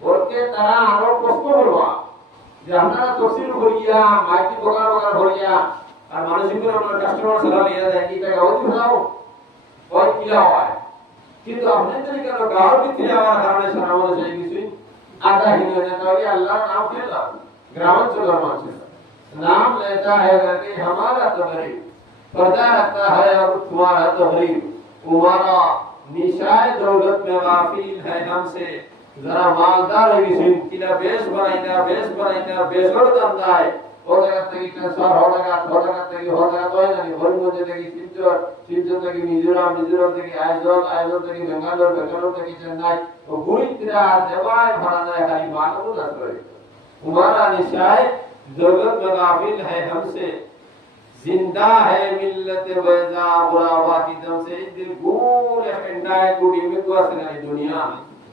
ওকে তারা আরো প্রশ্ন করবা যে আপনারা তফসিল করিয়া মাইকি বগার বগার করিয়া আর মানুষগুলো আমরা কাস্টমার সারা লিয়া দেয় কি টাকা ওই ফেলাও ওই কিলা হয় কিন্তু আপনাদের কেন গাঁর ভিতরে যাওয়ার কারণে সারা মানুষ এই কিছুই আদা হিন্দু নেতাওয়ারি আল্লাহ नाम लेला ग्रामांचल ग्रामांचल नाम लेता है करके हमारा तो गरीब पर्दा रखता है और तुम्हारा तो गरीब तुम्हारा निशाए दौलत में गाफिल है हमसे जरा मालदार है किसी किला बेस बनाइना बेसड़ दंदा है हो लगा तकी ट्रांसफर हो लगा तो है नहीं होल मुझे तकी सिलचर तकी मिजोरम तकी आइजोल तकी बेंगलोर तकी चेन्नई वो पूरी तरह जवाय भराना है खाली मालूम ना करे तुम्हारा निशाए दौलत में गाफिल है हमसे जिंदा है मिल्लत बैजा गुलाबा की दम से दिल गूल है गुड़ी में को असना दुनिया